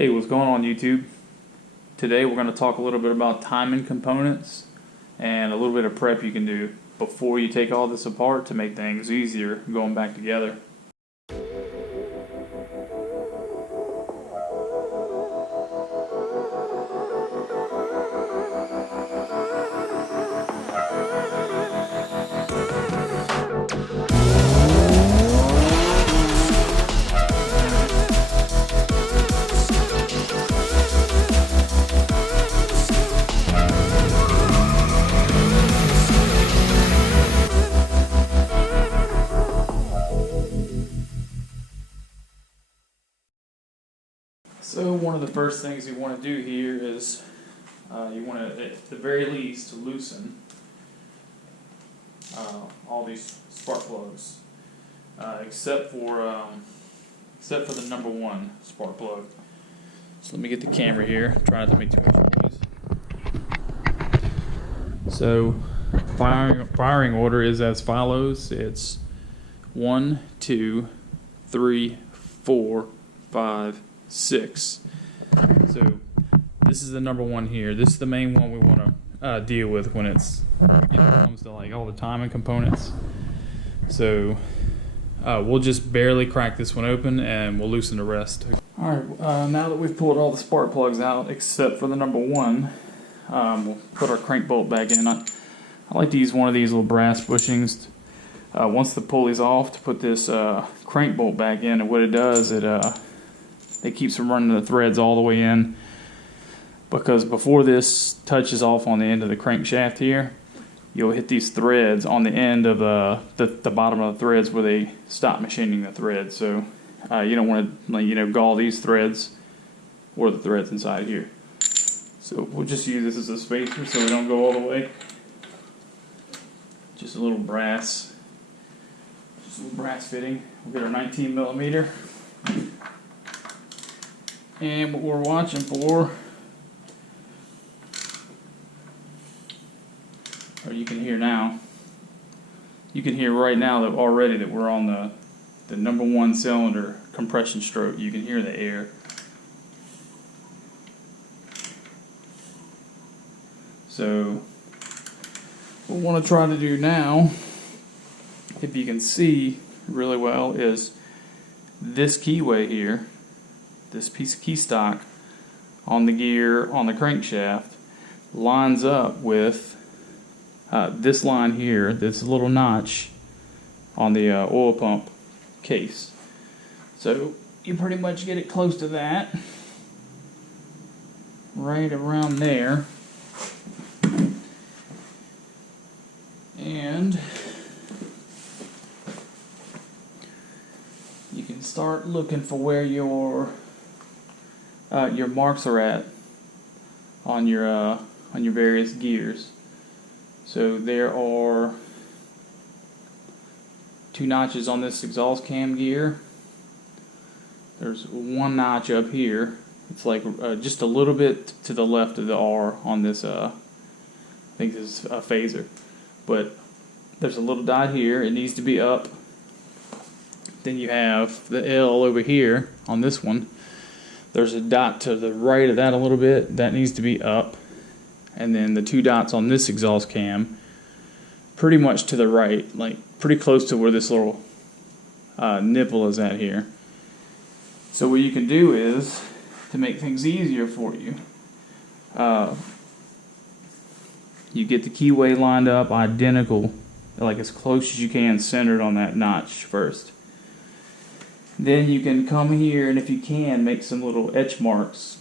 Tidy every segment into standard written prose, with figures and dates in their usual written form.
Hey, what's going on YouTube? Today we're going to talk a little bit about timing components and a little bit of prep you can do before you take all this apart to make things easier going back together. So one of the first things you want to do here is you want to, at the very least, loosen all these spark plugs, except for the number one spark plug. So let me get the camera here. Try not to make too much noise. So firing order is as follows. It's 1, 2, 3, 4, 5, 6. So this is the number one here. This is the main one we want to deal with when it's comes to like all the timing components. So we'll just barely crack this one open and we'll loosen the rest. Alright, now that we've pulled all the spark plugs out except for the number one, we'll put our crank bolt back in. I like to use one of these little brass bushings once the pulley's off to put this crank bolt back in, and what it does, it keeps from running the threads all the way in, because before this touches off on the end of the crankshaft here, you'll hit these threads on the end of the bottom of the threads where they stop machining the threads. So you don't want to gall these threads or the threads inside here. So we'll just use this as a spacer so we don't go all the way. Just a little brass fitting. We'll get our 19 millimeter. And what we're watching for, or you can hear now, you can hear right now that already that we're on the number one cylinder compression stroke. You can hear the air. So what we want to try to do now, if you can see really well, is this keyway here. This piece of key stock on the gear on the crankshaft lines up with this line here, this little notch on the oil pump case. So you pretty much get it close to that, right around there, and you can start looking for where your marks are at on your various gears. So there are 2 notches on this exhaust cam gear. There's 1 notch up here. It's like just a little bit to the left of the R on this. I think this is a phaser, but there's a little dot here. It needs to be up. Then you have the L over here on this one. There's a dot to the right of that a little bit. That needs to be up. And then the 2 dots on this exhaust cam, pretty much to the right, like pretty close to where this little nipple is at here. So what you can do is, to make things easier for you, you get the keyway lined up identical, like as close as you can, centered on that notch first. Then you can come here, and if you can, make some little etch marks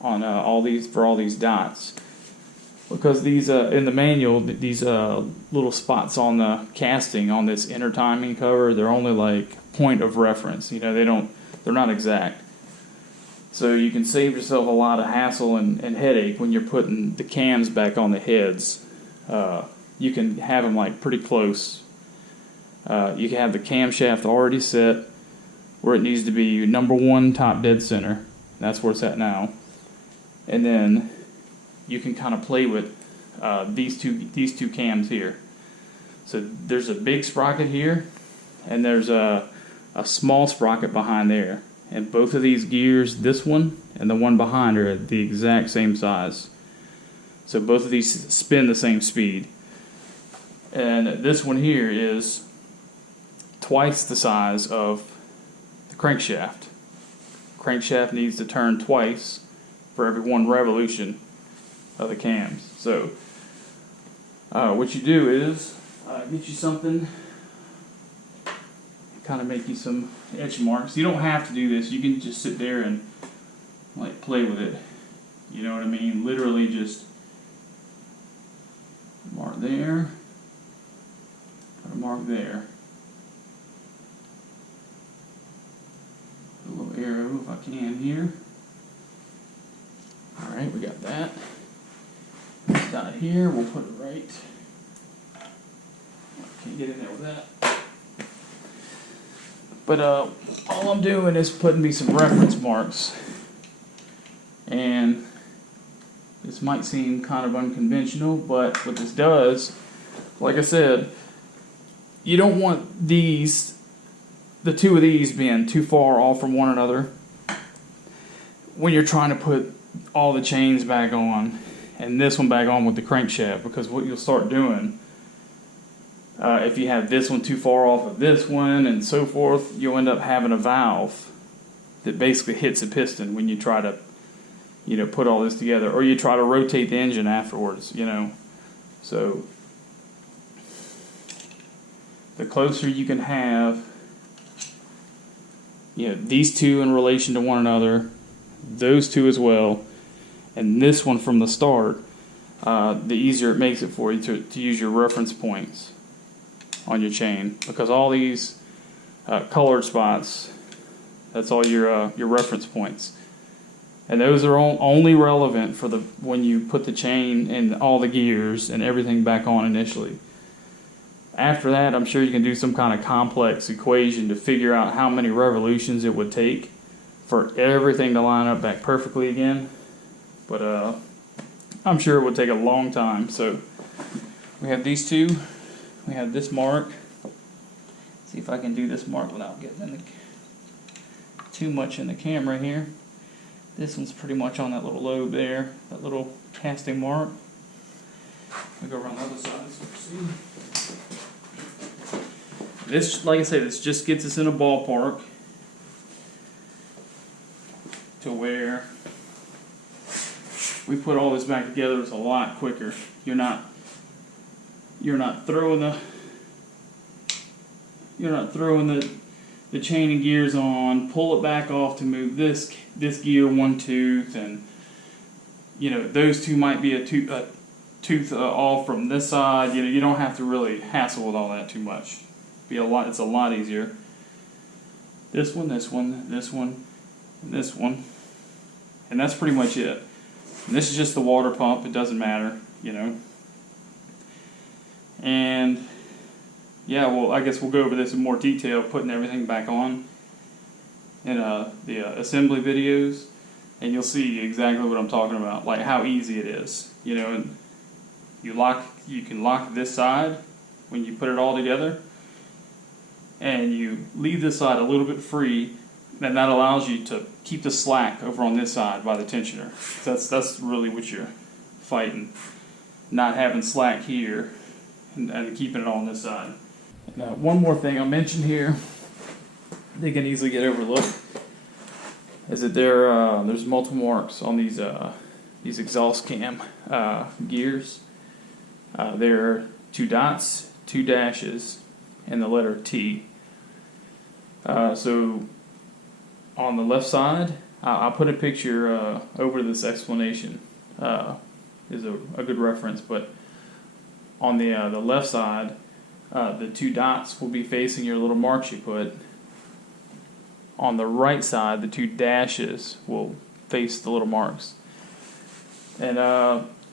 on all these dots, because these in the manual, these little spots on the casting on this inner timing cover, they're only like point of reference. They're not exact. So you can save yourself a lot of hassle and headache when you're putting the cams back on the heads. You can have them like pretty close. You can have the camshaft already set where it needs to be number one top dead center. That's where it's at now. And then you can kind of play with these two cams here. So there's a big sprocket here, and there's a small sprocket behind there. And both of these gears, this one and the one behind, are at the exact same size. So both of these spin the same speed. And this one here is twice the size of the crankshaft. Crankshaft needs to turn twice for every 1 revolution of the cams. So what you do is get you something, kind of make you some etch marks. You don't have to do this. You can just sit there and like play with it. You know what I mean? Literally just mark there, put a mark there, put a little arrow if I can here. Alright, we got that. This dot here, we'll put it right. Can't get in there with that. But all I'm doing is putting me some reference marks. And this might seem kind of unconventional, but what this does, like I said, you don't want these, the two of these being too far off from one another when you're trying to put all the chains back on and this one back on with the crankshaft, because what you'll start doing, if you have this one too far off of this one and so forth, you'll end up having a valve that basically hits a piston when you try to, you know, put all this together, or you try to rotate the engine afterwards, you know. So the closer you can have, you know, these two in relation to one another, those two as well, and this one from the start, the easier it makes it for you to use your reference points on your chain, because all these colored spots, that's all your reference points, and those are only relevant for the when you put the chain and all the gears and everything back on initially. After that, I'm sure you can do some kind of complex equation to figure out how many revolutions it would take for everything to line up back perfectly again, but I'm sure it would take a long time. So we have these two. We have this mark. See if I can do this mark without getting too much in the camera here. This one's pretty much on that little lobe there, that little casting mark. We go around the other side so you see. This, like I say, this just gets us in a ballpark to where we put all this back together. It's a lot quicker. You're not throwing the chain and gears on, pull it back off to move this gear one tooth, and you know those two might be a tooth off from this side. You know, you don't have to really hassle with all that too much. It's a lot easier. This one, this one, this one, and this one, and that's pretty much it. And this is just the water pump. It doesn't matter, you know. And yeah, well, I guess we'll go over this in more detail, putting everything back on in the assembly videos, and you'll see exactly what I'm talking about, like how easy it is. You know, and you can lock this side when you put it all together, and you leave this side a little bit free, and that allows you to keep the slack over on this side by the tensioner. That's really what you're fighting, not having slack here and keeping it all on this side. Now, one more thing I'll mention here, they can easily get overlooked, is that there's multiple marks on these exhaust cam gears. There are 2 dots, 2 dashes, and the letter T. So on the left side, I'll put a picture over this explanation. Is a good reference, but on the left side, the 2 dots will be facing your little marks you put. On the right side, the 2 dashes will face the little marks. And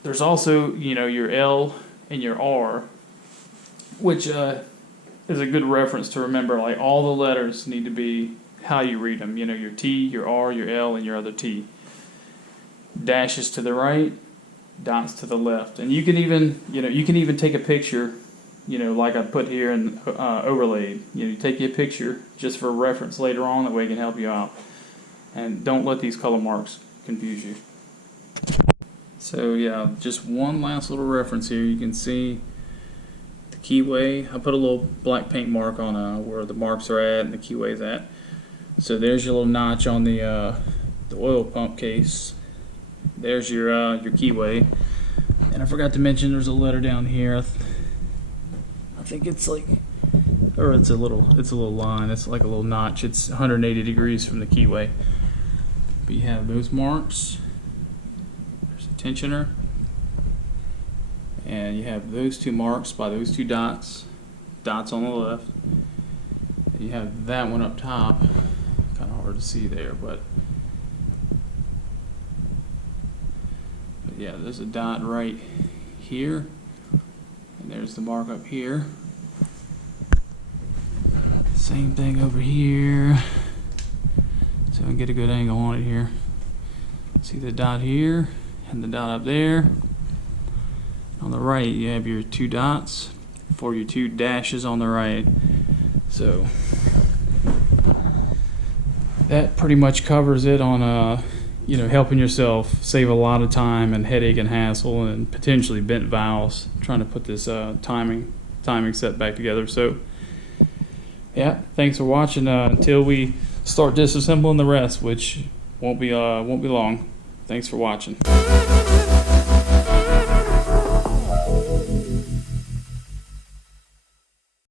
there's also, you know, your L and your R, which is a good reference to remember. Like, all the letters need to be how you read them. You know, your T, your R, your L, and your other T. Dashes to the right, dots to the left. And you can even take a picture, you know, like I put here and overlaid. You know, you take you a picture just for reference later on, that way it can help you out. And don't let these color marks confuse you. So yeah, just one last little reference here. You can see the keyway. I put a little black paint mark on where the marks are at and the keyway's at. So there's your little notch on the oil pump case. There's your keyway. And I forgot to mention there's a letter down here. I think it's like, or it's a little line. It's like a little notch. It's 180 degrees from the keyway. But you have those marks. There's a tensioner. And you have those two marks by those two dots on the left. And you have that one up top. Kind of hard to see there, but yeah, there's a dot right here, and there's the mark up here. Same thing over here. So I can get a good angle on it here. See the dot here and the dot up there. On the right, you have your two dots for your two dashes on the right. So that pretty much covers it on helping yourself save a lot of time and headache and hassle and potentially bent valves trying to put this timing set back together. So yeah, thanks for watching until we start disassembling the rest, which won't be long. Thanks for watching.